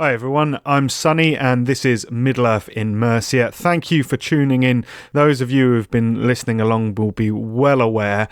Hi everyone, I'm Sunny and this is Middle Earth in Mercia. Thank you for tuning in. Those of you who have been listening along will be well aware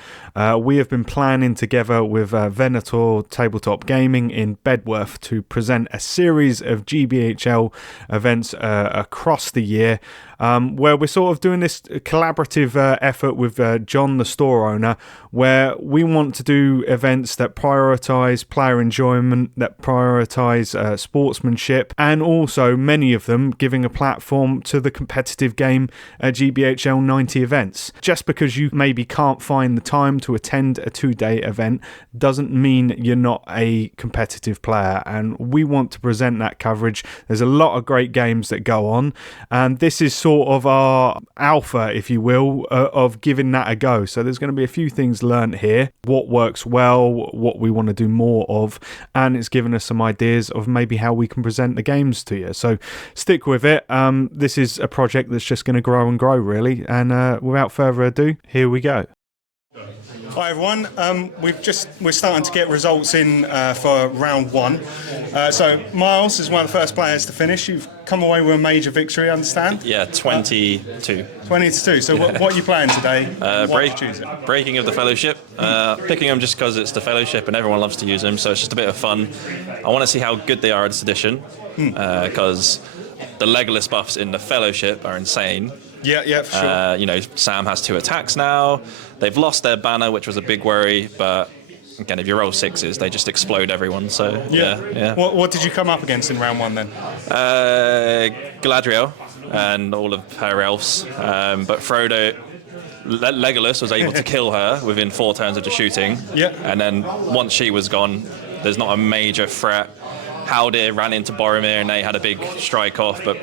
we have been planning together with Venator Tabletop Gaming in Bedworth to present a series of GBHL events across the year, where we're sort of doing this collaborative effort with John, the store owner, where we want to do events that prioritise player enjoyment, that prioritise sportsmanship, and also many of them giving a platform to the competitive game GBHL90 events. Just because you maybe can't find the time to attend a 2-day event doesn't mean you're not a competitive player, and we want to present that coverage. There's a lot of great games that go on, and this is sort of our alpha, if you will, of giving that a go. So there's going to be a few things learnt here, what works well, what we want to do more of, and it's given us some ideas of maybe how we can present the games to you. So stick with it. This is a project that's just going to grow and grow, really. And without further ado, here we go. Hi everyone, we're starting to get results in for round one. So Miles is one of the first players to finish. You've come away with a major victory, I understand? Yeah, 22. 20-2. So what are you playing today? Breaking of the Fellowship. Picking them just because it's the Fellowship and everyone loves to use them, so it's just a bit of fun. I want to see how good they are this edition, because the Legolas buffs in the Fellowship are insane. Yeah, for sure. Sam has 2 attacks now. They've lost their banner, which was a big worry, but again, if you roll 6s, they just explode everyone. So yeah. What did you come up against in round one then? Galadriel and all of her elves, but Frodo. Legolas was able to kill her within 4 turns of just shooting. Yeah. And then once she was gone, there's not a major threat. Haldir ran into Boromir and they had a big strike off, but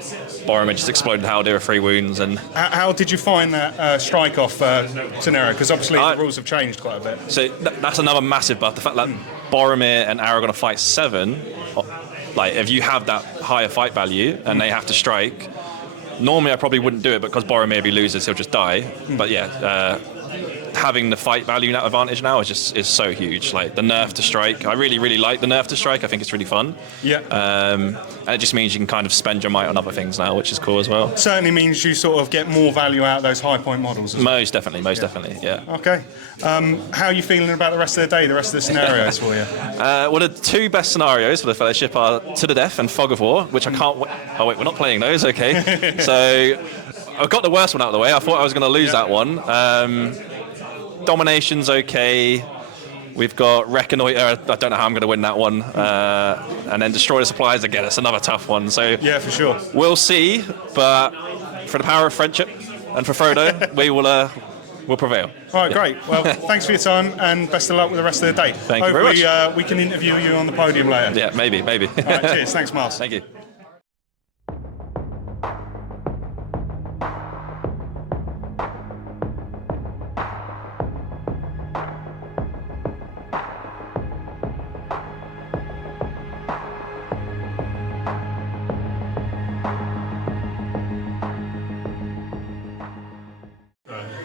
Boromir just exploded Haldir with 3 wounds. And how did you find that strike off scenario? Because obviously the rules have changed quite a bit. So that's another massive buff. The fact that Boromir and Aragorn are fight 7, like if you have that higher fight value and they have to strike, normally I probably wouldn't do it because Boromir, if he loses, he'll just die. But yeah, having the fight value advantage now is so huge. Like the nerf to strike, I really like the nerf to strike. I think it's really fun. Yeah. And it just means you can kind of spend your might on other things now, which is cool as well. Certainly means you sort of get more value out of those high point models. Most definitely, yeah. Okay. How are you feeling about the rest of the day, the rest of the scenarios for you? Well, the 2 best scenarios for the Fellowship are To the Death and Fog of War, which I can't... Oh wait, we're not playing those, okay. So I've got the worst one out of the way. I thought I was going to lose that one. Domination's okay. We've got Reconnoiter. I don't know how I'm going to win that one. And then Destroy the Supplies again. It's another tough one. So yeah, for sure. We'll see. But for the power of friendship and for Frodo, we'll prevail. All right, great. Well, thanks for your time and best of luck with the rest of the day. Thank you very much. Hopefully we can interview you on the podium later. Yeah, maybe. All right, cheers. Thanks, Miles. Thank you.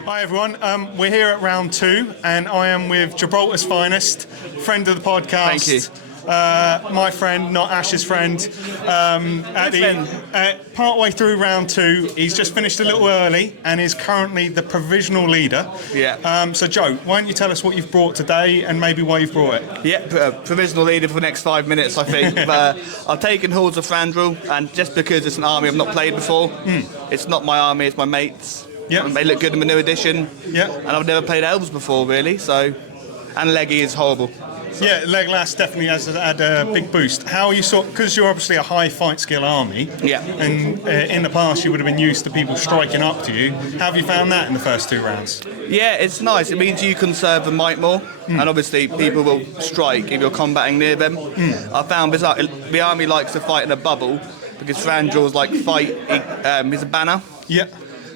Hi everyone, we're here at round 2 and I am with Gibraltar's finest, friend of the podcast. Thank you. My friend, not Ash's friend. Partway through round 2, he's just finished a little early and is currently the provisional leader. Yeah. So Joe, why don't you tell us what you've brought today and maybe why you've brought it? Yeah, provisional leader for the next 5 minutes, I think. I've taken Halls of Thranduil, and just because it's an army I've not played before, it's not my army, it's my mates. Yeah. They look good in the new edition. Yeah. And I've never played elves before, really, so... And Leggy is horrible. Yeah, Legolas definitely has had a big boost. How are you because you're obviously a high fight skill army. Yeah. And in the past you would have been used to people striking up to you. How have you found that in the first 2 rounds? Yeah, it's nice. It means you conserve the might more, and obviously people will strike if you're combating near them. I found the army likes to fight in a bubble because Thranduil's like fight. He's a banner. Yeah.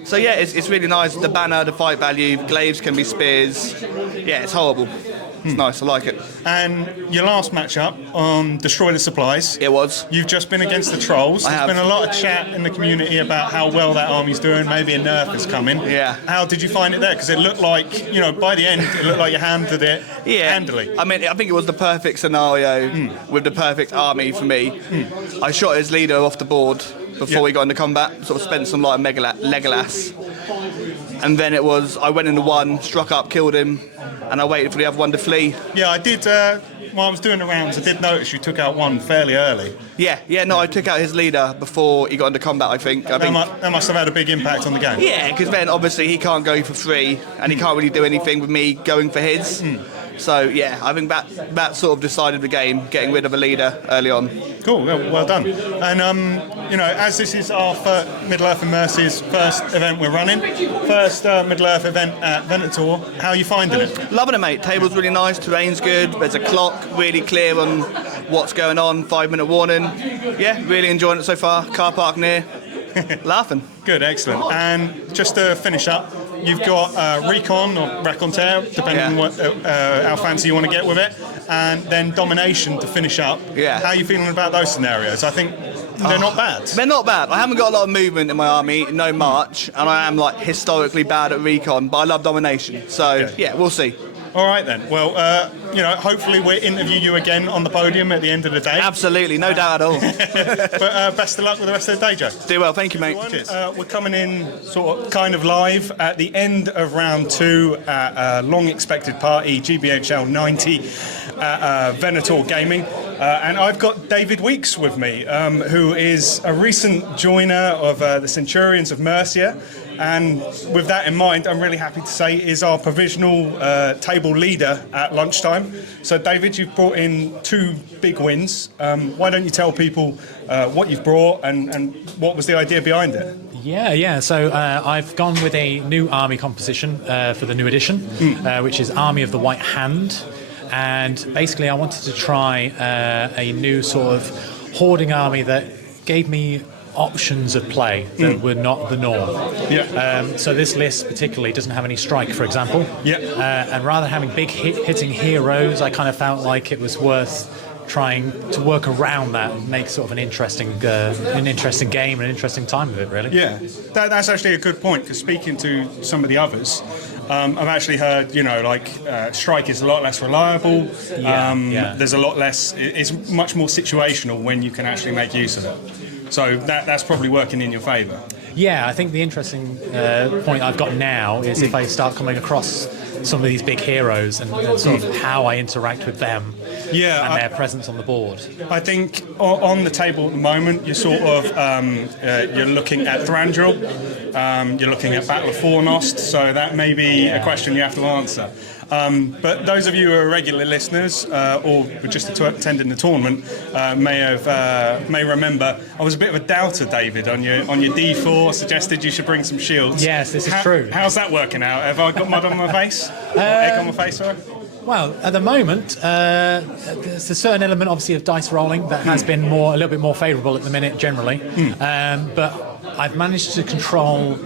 So yeah, it's really nice. The banner, the fight value, glaives can be spears. Yeah, it's horrible. It's nice, I like it. And your last matchup on Destroy the Supplies. It was. You've just been against the Trolls. There's been a lot of chat in the community about how well that army's doing. Maybe a nerf is coming. Yeah. How did you find it there? Because it looked like, you know, by the end, it looked like you handled it handily. I mean, I think it was the perfect scenario with the perfect army for me. I shot his leader off the board before we got into combat, sort of spent some like Legolas. And then it was, I went into one, struck up, killed him, and I waited for the other one to flee. Yeah, I did, while I was doing the rounds, I did notice you took out one fairly early. No, I took out his leader before he got into combat, I think. That must have had a big impact on the game. Yeah, because then obviously he can't go for free, and he can't really do anything with me going for his. So yeah, I think that sort of decided the game, getting rid of a leader early on. Cool, well done. And you know, as this is our Middle-earth in Mercia's first event we're running, first Middle-earth event at Venator, how are you finding it? Loving it, mate. Table's really nice, terrain's good, there's a clock, really clear on what's going on, 5-minute warning. Yeah, really enjoying it so far. Car park near, laughing. Good, excellent. And just to finish up, you've got Recon or Raconteur, depending on what, how fancy you want to get with it, and then Domination to finish up. Yeah. How are you feeling about those scenarios? I think they're not bad. They're not bad. I haven't got a lot of movement in my army, no march, and I am like historically bad at Recon, but I love Domination. So yeah, we'll see. All right then. Well, you know, hopefully we'll interview you again on the podium at the end of the day. Absolutely, no doubt at all. But best of luck with the rest of the day, Joe. Do well, thank you, mate. Cheers. We're coming in sort of kind of live at the end of round 2 at a long-expected party, GBHL90 at Venator Gaming. And I've got David Weeks with me, who is a recent joiner of the Centurions of Mercia. And with that in mind, I'm really happy to say is our provisional table leader at lunchtime. So, David, you've brought in 2 big wins. Why don't you tell people what you've brought and what was the idea behind it? Yeah. So I've gone with a new army composition for the new edition, which is Army of the White Hand. And basically, I wanted to try a new sort of hoarding army that gave me options of play that were not the norm. So this list particularly doesn't have any strike, for example. And rather than having big hitting heroes, I kind of felt like it was worth trying to work around that and make sort of an interesting game and an interesting time with it, really. Yeah, that's actually a good point, because speaking to some of the others, I've actually heard, you know, like strike is a lot less reliable. There's a lot less. It's much more situational when you can actually make use of it. So that's probably working in your favour. Yeah, I think the interesting point I've got now is if I start coming across some of these big heroes and sort of how I interact with them and their presence on the board. I think on the table at the moment, you're sort of you're looking at Thranduil, you're looking at Battle of Fornost, so that may be a question you have to answer. But those of you who are regular listeners or just attending the tournament may remember I was a bit of a doubter, David, on your D4. Suggested you should bring some shields. Yes, this is true. How's that working out? Have I got mud on my face? Egg on my face, sorry? Well, at the moment, there's a certain element, obviously, of dice rolling that has been a little bit more favourable at the minute, generally. But I've managed to control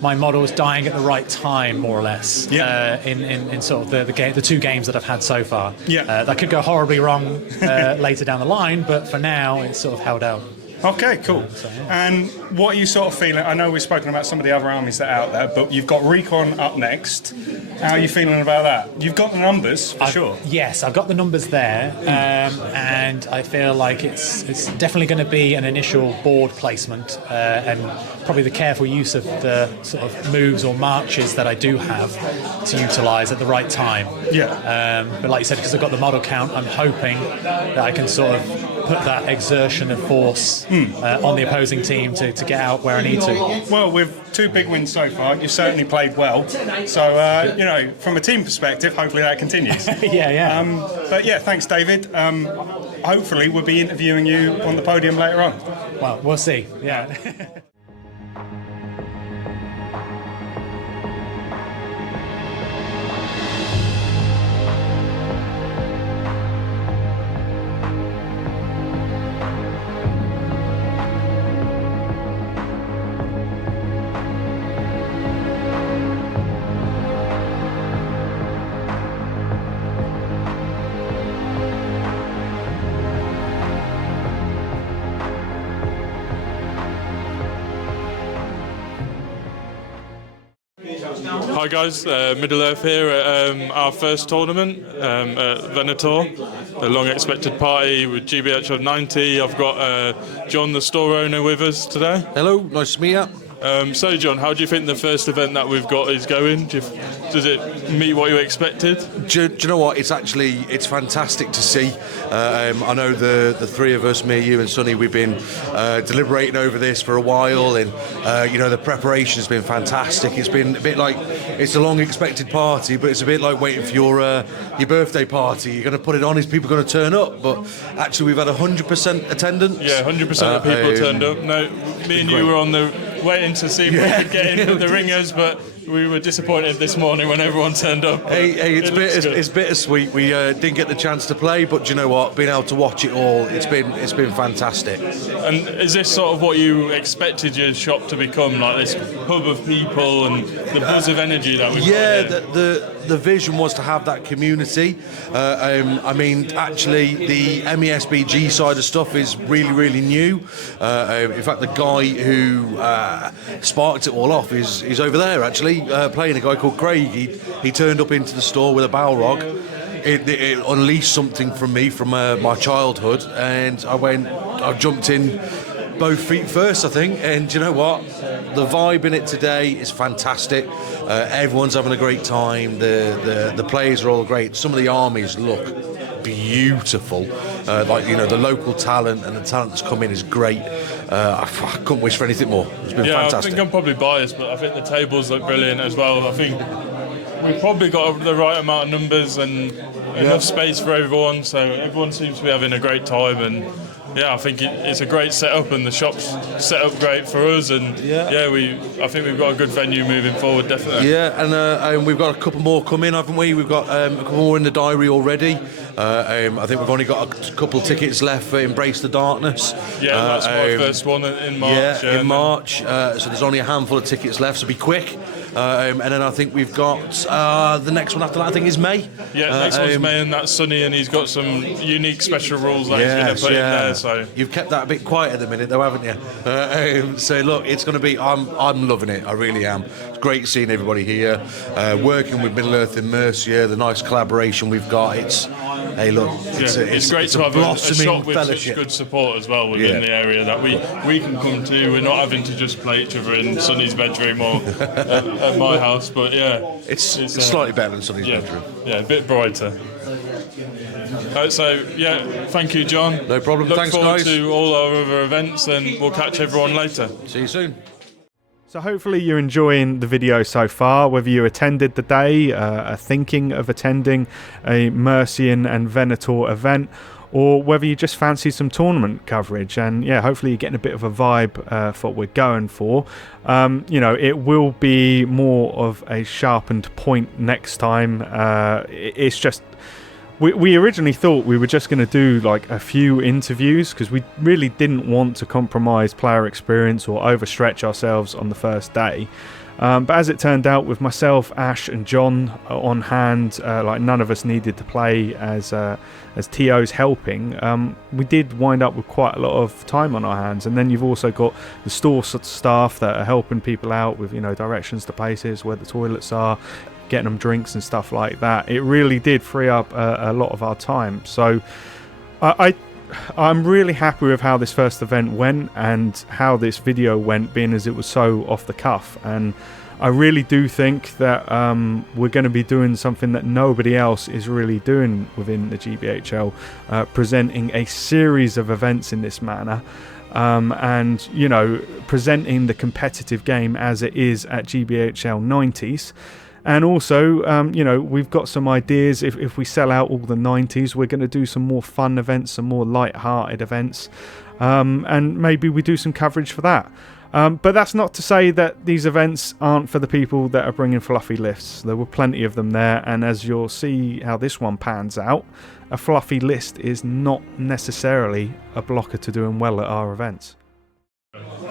my models dying at the right time, more or less, in sort of the 2 games that I've had so far. That could go horribly wrong later down the line, but for now, it's sort of held out. Okay, cool. And what are you sort of feeling? I know we've spoken about some of the other armies that are out there, but you've got Recon up next. How are you feeling about that? You've got the numbers, for sure. Yes, I've got the numbers there, and I feel like it's definitely going to be an initial board placement, and probably the careful use of the sort of moves or marches that I do have to utilise at the right time. But like you said, because I've got the model count, I'm hoping that I can sort of put that exertion of force on the opposing team to get out where I need to. Well, with 2 big wins so far, you've certainly played well. So, you know, from a team perspective, hopefully that continues. But yeah, thanks, David. Hopefully we'll be interviewing you on the podium later on. Well, we'll see. Yeah. Hi guys, Middle Earth here at our first tournament at Venator, the long expected party with GBHL90. I've got John, the store owner, with us today. Hello, nice to meet you. So John, how do you think the first event that we've got is going? Does it meet what you expected? Do you know what? It's fantastic to see. I know the three of us, me, you and Sonny, we've been deliberating over this for a while, and the preparation has been fantastic. It's been a bit like, it's a long expected party, but it's a bit like waiting for your birthday party. You're going to put it on, is people going to turn up? But actually we've had 100% attendance. Yeah, 100% of people turned up. No, me and you were on the waiting to see if we could get in with the ringers, but we were disappointed this morning when everyone turned up. Hey, it's bittersweet. We didn't get the chance to play, but do you know what? Being able to watch it all, it's been fantastic. And is this sort of what you expected your shop to become, like this hub of people and the buzz of energy that we've got here? The vision was to have that community. Actually, the MESBG side of stuff is really, really new. In fact, the guy who sparked it all off is over there, actually, playing, a guy called Craig. He turned up into the store with a Balrog. It unleashed something from me from my childhood, and I jumped in both feet first, I think. And you know what? The vibe in it today is fantastic. Everyone's having a great time. The players are all great. Some of the armies look beautiful. The local talent and the talent that's come in is great. I couldn't wish for anything more. It's been fantastic. I think I'm probably biased, but I think the tables look brilliant as well. I think we've probably got the right amount of numbers and enough space for everyone, so everyone seems to be having a great time. And I think it's a great setup, and the shop's set up great for us. And I think we've got a good venue moving forward, definitely. Yeah, and we've got a couple more coming, haven't we? We've got a couple more in the diary already. I think we've only got a couple of tickets left for Embrace the Darkness. Yeah, that's my first one in March. Yeah, in March. So there's only a handful of tickets left, so be quick. And then I think we've got the next one after that, I think, is May. Yeah, next one's May, and that's Sonny, and he's got some unique special rules that he's going to put in there. So you've kept that a bit quiet at the minute, though, haven't you? So look, it's going to be. I'm loving it. I really am. It's great seeing everybody here, working with Middle Earth in Mercia. The nice collaboration we've got. It's great to have a shop with such good support as well within the area that we can come to. We're not having to just play each other in Sonny's bedroom or at my house, but it's slightly better than Sonny's bedroom. Yeah, a bit brighter. Thank you, John. No problem. Look Thanks, forward guys. to all our other events, and we'll catch everyone later. See you soon. So hopefully you're enjoying the video so far, whether you attended the day, are thinking of attending a Mercian and Venator event, or whether you just fancy some tournament coverage. And hopefully you're getting a bit of a vibe for what we're going for. It will be more of a sharpened point next time. It's just... We originally thought we were just going to do like a few interviews because we really didn't want to compromise player experience or overstretch ourselves on the first day. But as it turned out, with myself, Ash and John on hand, none of us needed to play as TOs helping, we did wind up with quite a lot of time on our hands. And then you've also got the store staff that are helping people out with directions to places, where the toilets are, getting them drinks and stuff like that. It really did free up a lot of our time. So I'm really happy with how this first event went and how this video went, being as it was so off the cuff. And I really do think that we're going to be doing something that nobody else is really doing within the GBHL, presenting a series of events in this manner. And presenting the competitive game as it is at GBHL90s. And also, we've got some ideas. If we sell out all the 90s, we're going to do some more fun events, some more light-hearted events. And maybe we do some coverage for that. But that's not to say that these events aren't for the people that are bringing fluffy lists. There were plenty of them there. And as you'll see how this one pans out, a fluffy list is not necessarily a blocker to doing well at our events.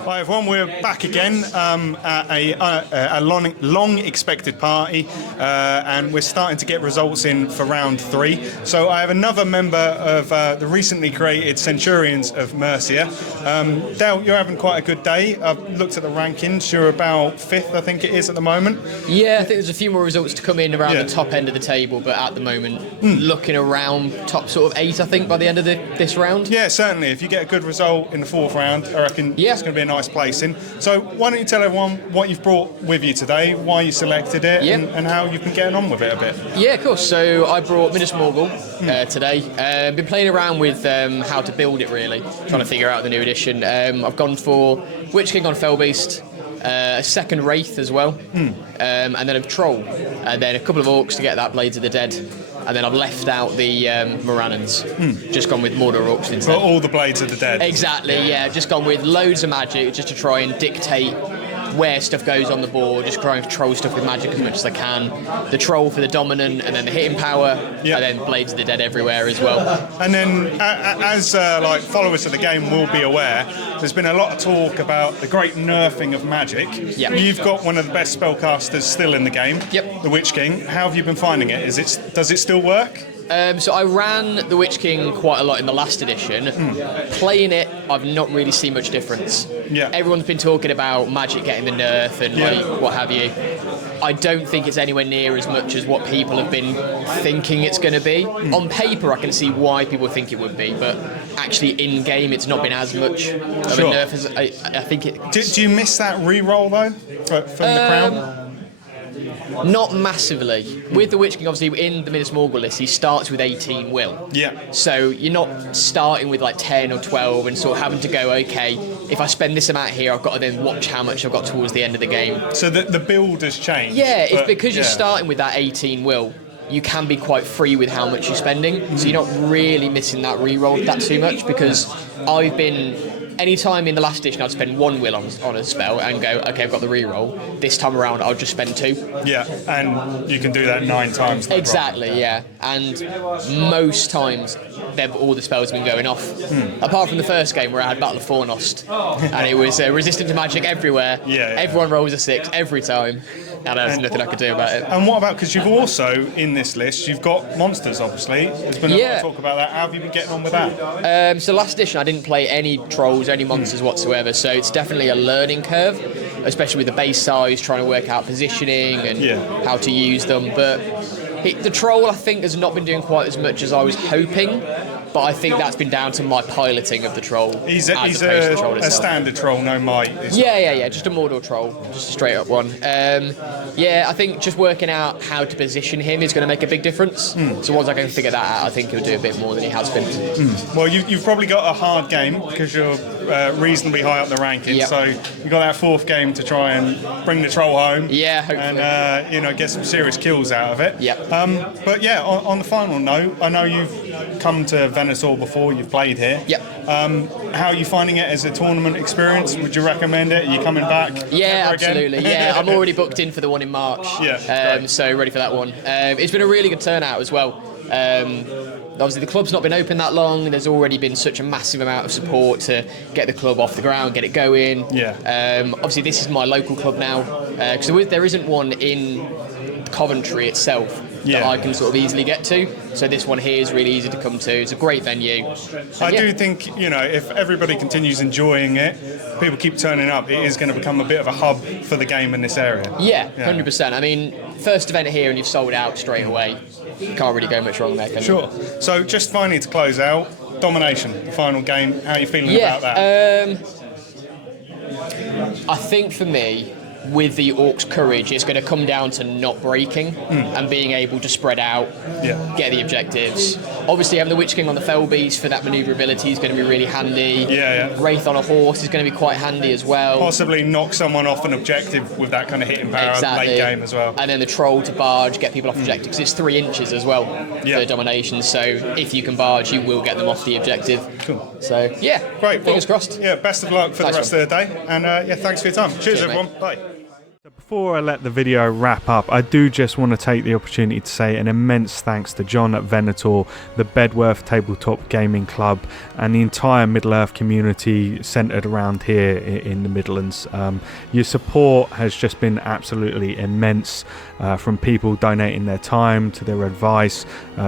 Hi everyone, we're back again at a long expected party, and we're starting to get results in for round 3. So I have another member of the recently created Centurions of Mercia. Dale, you're having quite a good day. I've looked at the rankings, you're about 5th I think it is at the moment. Yeah, I think there's a few more results to come in around the top end of the table, but at the moment looking around top sort of 8 I think by the end of this round. Yeah, certainly. If you get a good result in the 4th round, I reckon it's going to be a nice placing. So why don't you tell everyone what you've brought with you today, why you selected it, and how you've been getting on with it a bit. Yeah, of course. So I brought MESBG today. Been playing around with how to build it really, trying to figure out the new edition. I've gone for Witch King on Fellbeast, a second Wraith as well, and then a Troll, and then a couple of Orcs to get that Blades of the Dead. And then I've left out the Morannons. Just gone with Mordor Orcs instead. For all the Blades of the Dead. Exactly, yeah. Just gone with loads of magic just to try and dictate where stuff goes on the board, just try and control stuff with magic as much as I can. The Troll for the dominant, and then the hitting power, and then Blades of the Dead everywhere as well. And then, as like followers of the game will be aware, there's been a lot of talk about the great nerfing of magic. Yep. You've got one of the best spellcasters still in the game, the Witch King. How have you been finding it? Does it still work? So I ran the Witch King quite a lot in the last edition. Playing it, I've not really seen much difference. Everyone's been talking about magic getting the nerf and like what have you. I don't think it's anywhere near as much as what people have been thinking it's going to be. On paper, I can see why people think it would be, but actually in game, it's not been as much of a nerf as I think it. Do you miss that reroll though from the crown? Not massively. With the Witch King, obviously, in the MESBG list, he starts with 18 will. So you're not starting with like 10 or 12 and sort of having to go, okay, if I spend this amount here, I've got to then watch how much I've got towards the end of the game. So the build has changed? Yeah, it's because you're starting with that 18 will. You can be quite free with how much you're spending, so you're not really missing that reroll that too much, because I've been... Any time in the last edition, I'd spend 1 will on a spell and go, okay, I've got the reroll. This time around, I'll just spend 2. Yeah, and you can do that 9 times. Exactly, yeah. And most times, all the spells have been going off. Apart from the first game where I had Battle of Fornost, and it was resistant to magic everywhere. Everyone rolls a 6 every time. And there's nothing I could do about it. And what about, because you've also, in this list, you've got monsters, obviously. There's been a lot of talk about that. How have you been getting on with that? So last edition, I didn't play any trolls, any monsters whatsoever, so it's definitely a learning curve, especially with the base size, trying to work out positioning and how to use them. But the troll, I think, has not been doing quite as much as I was hoping. But I think that's been down to my piloting of the troll. He's a standard troll, no might. Yeah, just a Mordor troll, just a straight up one. I think just working out how to position him is going to make a big difference. So once I can figure that out, I think he'll do a bit more than he has been. Well, you've probably got a hard game because you're reasonably high up the rankings. So you've got that 4th game to try and bring the troll home. Yeah, hopefully. And get some serious kills out of it. But yeah, on the final note, I know you've come to Venator before, you've played here. How are you finding it as a tournament experience? Would you recommend it? Are you coming back? Yeah, absolutely. Yeah, I'm already booked in for the one in March. So ready for that one. It's been a really good turnout as well. Obviously the club's not been open that long, and there's already been such a massive amount of support to get the club off the ground, get it going. Obviously this is my local club now, because there isn't one in Coventry itself that I can sort of easily get to. So this one here is really easy to come to. It's a great venue. I do think, if everybody continues enjoying it, people keep turning up, it is going to become a bit of a hub for the game in this area. 100%. I mean, first event here and you've sold out straight away. Can't really go much wrong there, can you? So just finally to close out, Domination, the final game, how are you feeling about that? I think for me, with the Orcs' courage, it's going to come down to not breaking and being able to spread out, get the objectives. Obviously, having the Witch King on the Fellbeast for that manoeuvrability is going to be really handy. Wraith on a horse is going to be quite handy as well. Possibly knock someone off an objective with that kind of hitting power late game as well. And then the Troll to barge, get people off objectives. It's 3 inches as well for the domination, so if you can barge, you will get them off the objective. Cool. So, great. Fingers crossed. Best of luck for the rest of the day. And, thanks for your time. Cheers everyone. Mate. Bye. Before I let the video wrap up, I do just want to take the opportunity to say an immense thanks to John at Venator, the Bedworth Tabletop Gaming Club, and the entire Middle-earth community centred around here in the Midlands. Your support has just been absolutely immense, from people donating their time to their advice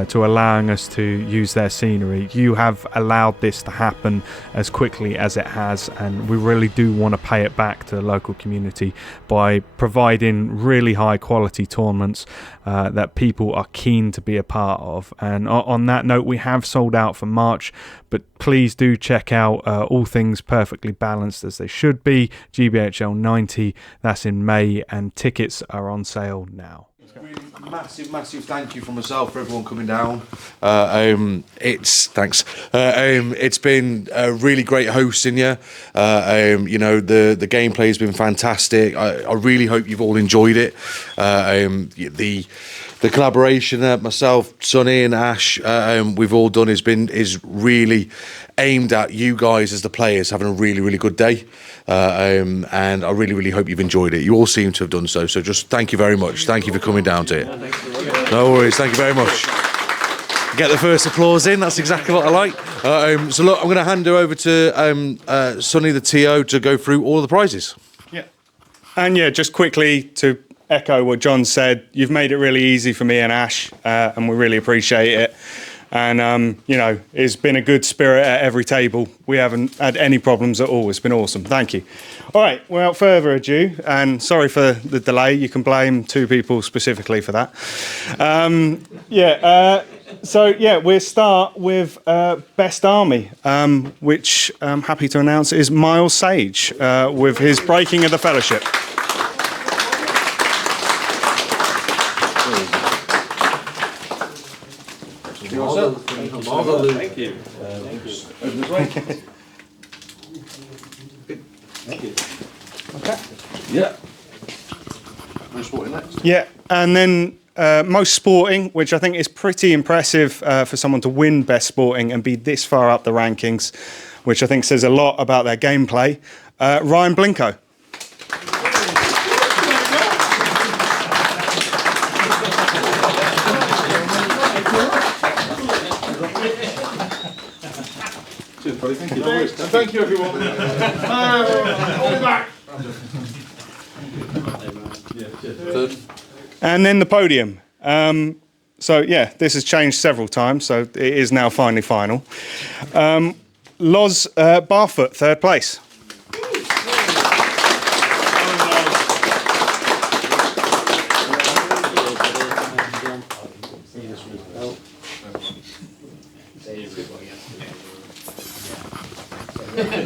to allowing us to use their scenery. You have allowed this to happen as quickly as it has, and we really do want to pay it back to the local community by providing really high quality tournaments that people are keen to be a part of. And on that note, we have sold out for March, but please do check out All Things Perfectly Balanced as they should be, GBHL90, that's in May, and tickets are on sale now. Massive thank you from myself for everyone coming down. It's been really great hosting you. The gameplay has been fantastic. I really hope you've all enjoyed it. The collaboration that myself, Sonny and Ash, we've all done is really aimed at you guys as the players having a really good day. And I really hope you've enjoyed it. You all seem to have done so. So just thank you very much. Thank you for coming down to it. No worries. Thank you very much. Get the first applause in. That's exactly what I like. So look, I'm going to hand it over to Sonny the TO to go through all of the prizes. Yeah. And yeah, just quickly to echo what John said, you've made it really easy for me and Ash, and we really appreciate it. And, it's been a good spirit at every table. We haven't had any problems at all. It's been awesome. Thank you. All right, without further ado, and sorry for the delay, you can blame two people specifically for that. We'll start with Best Army, which I'm happy to announce is Miles Sage with his Breaking of the Fellowship. Thank you. Thank you. Okay. Yeah. Most sporting next. Yeah, and then most sporting, which I think is pretty impressive for someone to win Best Sporting and be this far up the rankings, which I think says a lot about their gameplay. Ryan Blinko. Thank you. Thank you, everyone. All back. And then the podium. This has changed several times, so it is now finally final. Loz Barfoot, third place.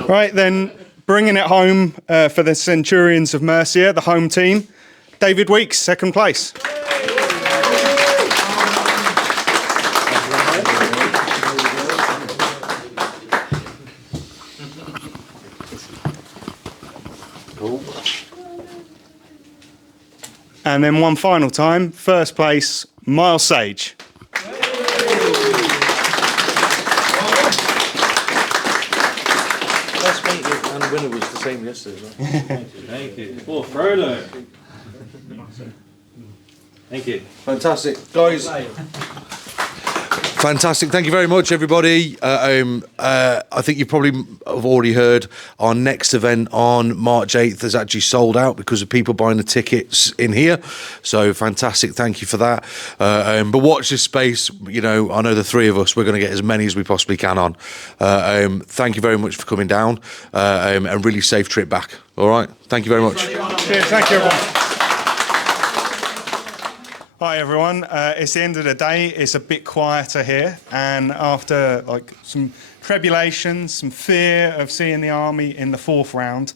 Right, then bringing it home for the Centurions of Mercia, the home team, David Weeks, second place. And then one final time, first place, Miles Sage. And the winner was the same yesterday, right? Thank you. Oh, Frodo. Thank you. Fantastic. Guys. Fantastic. Thank you very much, everybody. I think you probably have already heard our next event on March 8th is actually sold out because of people buying the tickets in here. So fantastic. Thank you for that. But watch this space. I know the three of us, we're going to get as many as we possibly can on. Thank you very much for coming down and really safe trip back. All right. Thank you very much. Cheers. Thank you, everyone. Hi everyone, it's the end of the day, it's a bit quieter here, and after some tribulation, some fear of seeing the army in the fourth round,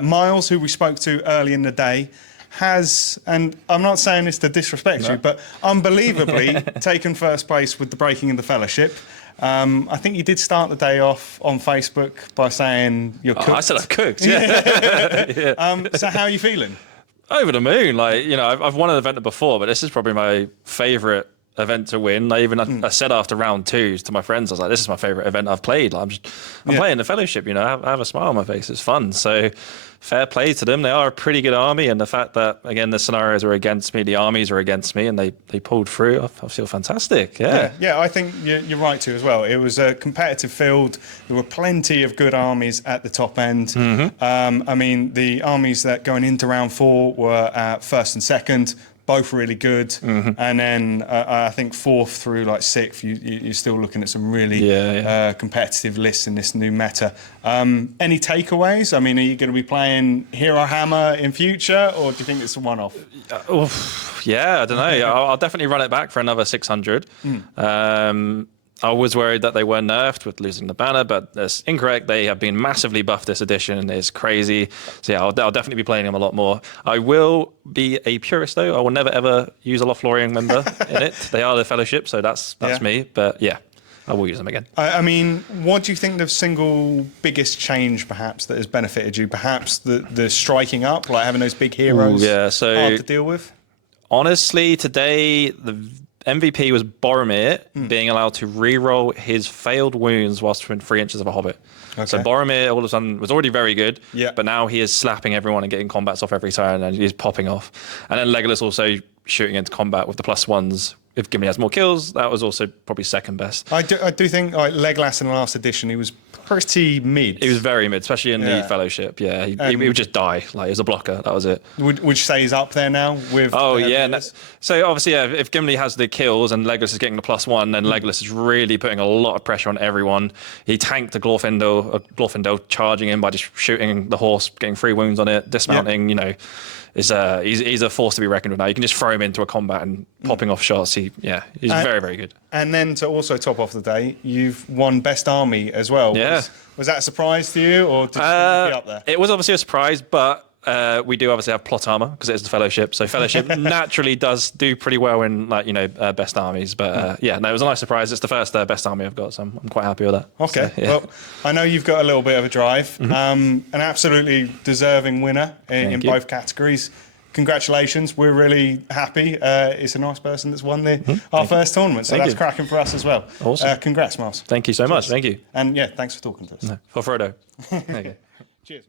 Miles, who we spoke to early in the day, has, and I'm not saying this to disrespect you, but unbelievably taken first place with the Breaking of the Fellowship. I think you did start the day off on Facebook by saying you're cooked. I said I've cooked, yeah. So how are you feeling? Over the moon. I've won an event before, but this is probably my favourite event to win. I said after round 2 to my friends, I was like, this is my favourite event I've played. Like, I'm playing the Fellowship, you know, I have a smile on my face. It's fun. So fair play to them. They are a pretty good army. And the fact that, again, the scenarios were against me, the armies were against me, and they pulled through, I feel fantastic. Yeah, I think you're right too as well. It was a competitive field. There were plenty of good armies at the top end. I mean, the armies that going into round 4 were at first and second, both really good. And then I think 4th through like 6th, you're still looking at some really competitive lists in this new meta. Any takeaways? I mean, are you going to be playing Hero Hammer in future, or do you think it's a one-off? Yeah, I don't know. I'll definitely run it back for another 600. I was worried that they were nerfed with losing the banner, but that's incorrect. They have been massively buffed this edition. It's crazy. So yeah, I'll definitely be playing them a lot more. I will be a purist though. I will never ever use a Lothlorien member in it. They are the Fellowship, so that's me. But yeah, I will use them again. I mean, what do you think the single biggest change perhaps that has benefited you? Perhaps the striking up, like having those big heroes hard to deal with? Honestly, today the MVP was Boromir being allowed to re-roll his failed wounds whilst within 3 inches of a hobbit. Okay. So Boromir all of a sudden was already very good, but now he is slapping everyone and getting combats off every turn, and he's popping off. And then Legolas also shooting into combat with the +1s. If Gimli has more kills, that was also probably second best. I do think like Legolas in the last edition, he was pretty mid. He was very mid, especially in the Fellowship. Yeah, he would just die. Like, he was a blocker. That was it. Would you say he's up there now with? Oh yeah. So obviously, if Gimli has the kills and Legolas is getting the +1, then Legolas is really putting a lot of pressure on everyone. He tanked the Glorfindel charging in by just shooting the horse, getting 3 wounds on it, dismounting. You know, he's a force to be reckoned with now. You can just throw him into a combat and popping off shots. He's very, very good. And then to also top off the day, you've won Best Army as well. Yeah. Was that a surprise to you, or did you be up there? It was obviously a surprise, but we do obviously have plot armor because it's the Fellowship. So Fellowship naturally does do pretty well in best armies. But it was a nice surprise. It's the first best army I've got, so I'm quite happy with that. Okay. So, Well, I know you've got a little bit of a drive. An absolutely deserving winner in both categories. Congratulations. We're really happy. It's a nice person that's won our first tournament, so that's cracking for us as well. Awesome. Congrats, Miles. Thank you so much. Thank you. And thanks for talking to us. For Frodo. Okay. Cheers.